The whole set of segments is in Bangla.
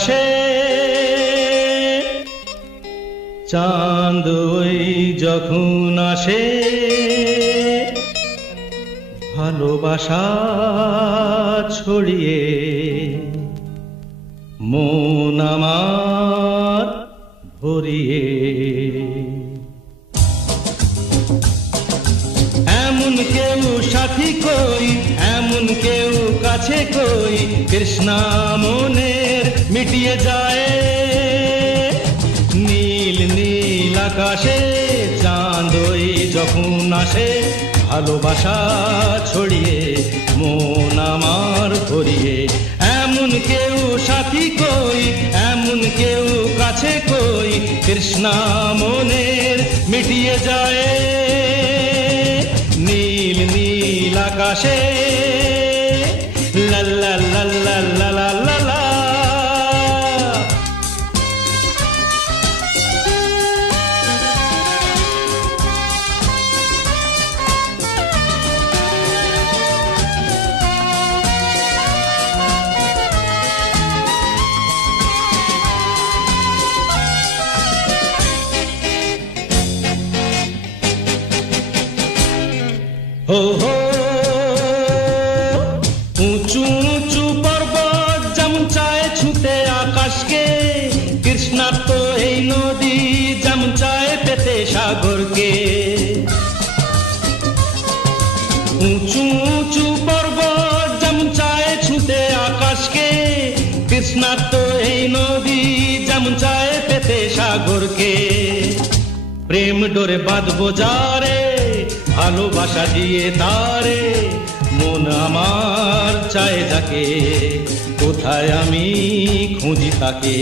আকাশে চাঁদ ওই যখন আসে ভালোবাসা ছড়িয়ে মন আমার ভরিয়ে এমন কেউ সাথী কই এমন কেউ কাছে কই কৃষ্ণা মনের মিটিয়ে যায় নীল নীল আকাশে চাঁদ ওই যখন আসে ভালোবাসা ছড়িয়ে মন আমার ভরিয়ে এমন কেউ সাথী কই এমন কেউ কাছে কই কৃষ্ণা মনের মিটিয়ে যায় নীল নীল আকাশে লা লা লা লা লা লা লা লা हो हो ऊंचू ऊंचू पर्वत যেমন চায় ছুঁতে আকাশকে কৃষ্ণা তো এই নদী যেমন চায় পেতে সাগরকে উঁচু উঁচু পর্বত যেমন চায় ছুঁতে আকাশকে কৃষ্ণা তো এই নদী যেমন চায় পেতে সাগরকে প্রেম ডোরে বাঁধবো যারে ভালোবাসা দিয়ে তারে মন আমার চায় যাকে কোথায় আমি খুঁজি তাকে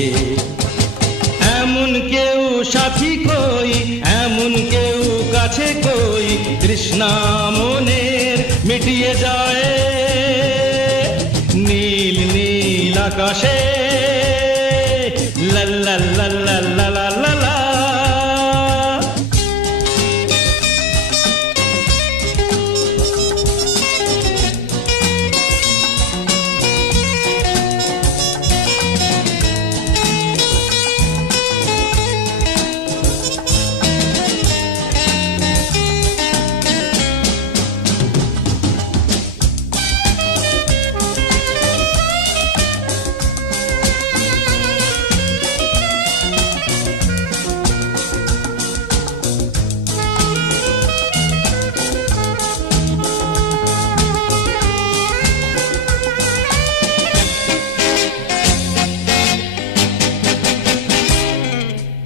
এমন কেউ সাথী কই এমন কেউ কাছে কই তৃষ্ণা মনের মিটিয়ে যায় নীল নীল আকাশে লা লা লা লা লা লা লা লা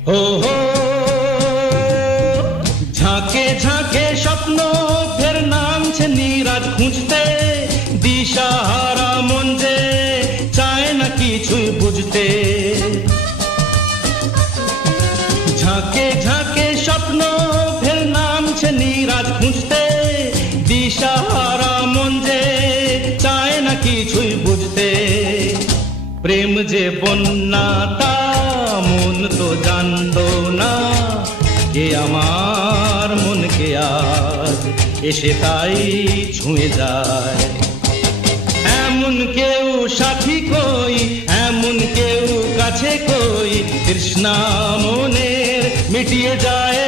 हो हो झांके झांके स्वप्नों फिर नाम से नीरज खुंजते दिशाहारा मन जे चाय न किछुई बुझते झांके झांके स्वप्नों फिर नाम से नीरज खुंजते दिशाहारा मन जे चाय न किछुई बुझते प्रेम जे बन्नाता মন তো জানতো না কে আমার মনকে আজ এসে তাই ছুঁয়ে যায় এমন কেউ সাথী কই এমন কেউ কাছে কই তৃষ্ণা মনের মিটিয়ে যায়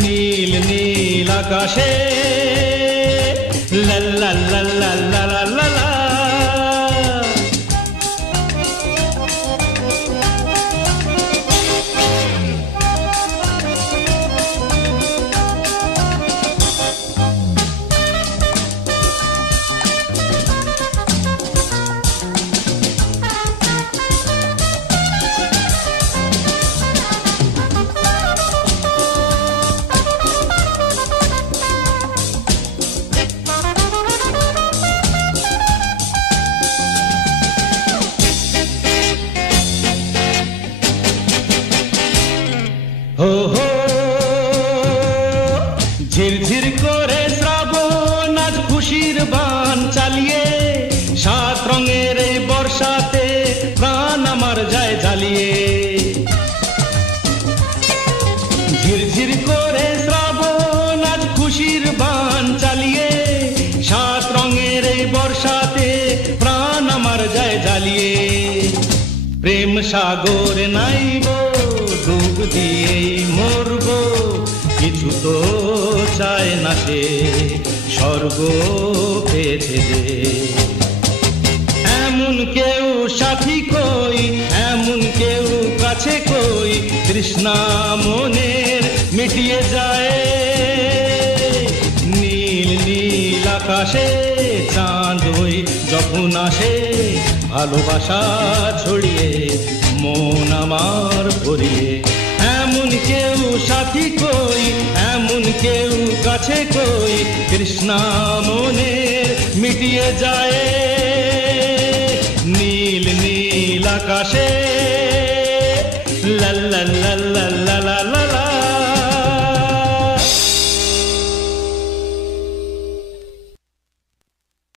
নীল নীল আকাশে লা লা লা লা লা লা লা লা हो हो झिरझिर করে শ্রাবণ আজ খুশির বান চালিয়ে সাত রঙের এই বর্ষাতে প্রাণ আমার যায় জ্বালিয়ে ঝিরঝির করে শ্রাবণ আজ খুশির বান চালিয়ে সাত রঙের এই বর্ষাতে প্রাণ আমার যায় জ্বালিয়ে সাগর নাইব, ডুব দিয়েই মরব, কিছু তো চায় না সে, স্বর্গ পেয়েছে যে। এমন কেউ সাথী কই, এমন কেউ কাছে কই, তৃষ্ণা মনের মিটিয়ে যায়। নীল নীল আকাশে চাঁদ ওই যখন আসে, ভালোবাসা ছড়িয়ে মন আমার ভরিয়ে। এমন কেউ সাথী কই, এমন কেউ কাছে কই, তৃষ্ণা মনের মিটিয়ে যায়। নীল নীল আকাশে লা লা লা লা।